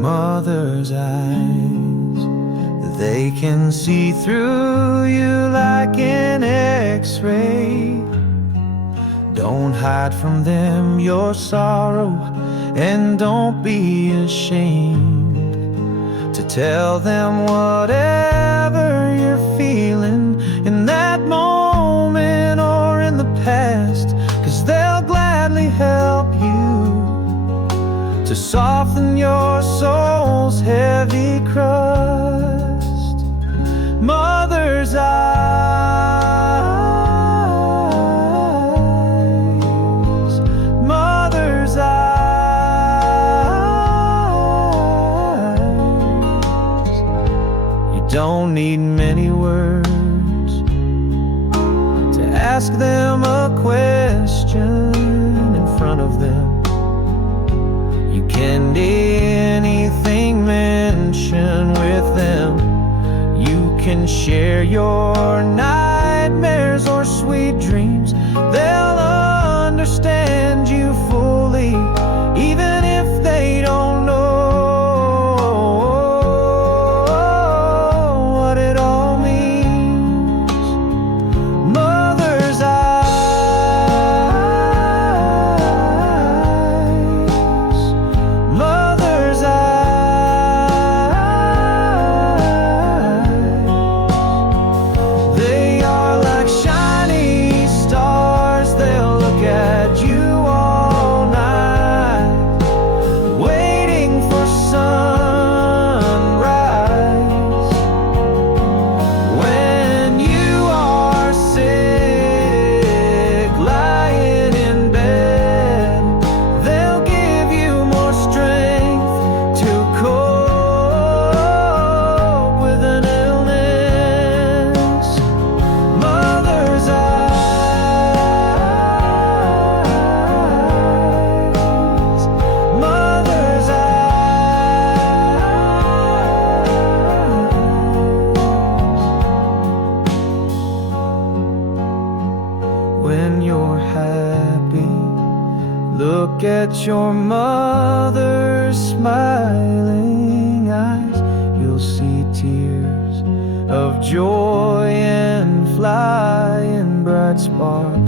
Mother's eyes, they can see through you like an X-ray. Don't hide from them your sorrow, and don't be ashamed to tell them whatever you're feeling in that moment or in the past, 'cause they'll gladly help you to soften your soul's heavy crust. Mother's eyes, mother's eyes. You don't need many words to ask them a question in front of them. You can anything mention with them. You can share your nightmares or sweet dreams. They'll understand you fully, even if they don't know what it all means. Mother's eyes, mother's eyes. They are like shiny stars. They'll look at you all night, waiting for sunrise. When you are sick, lying in bed, they'll give you more strength to cope with an illness. Mother's eyes, mother's eyes. When you're happy, look at your mother's smiling eyes. You'll see tears of joy and flying bright sparks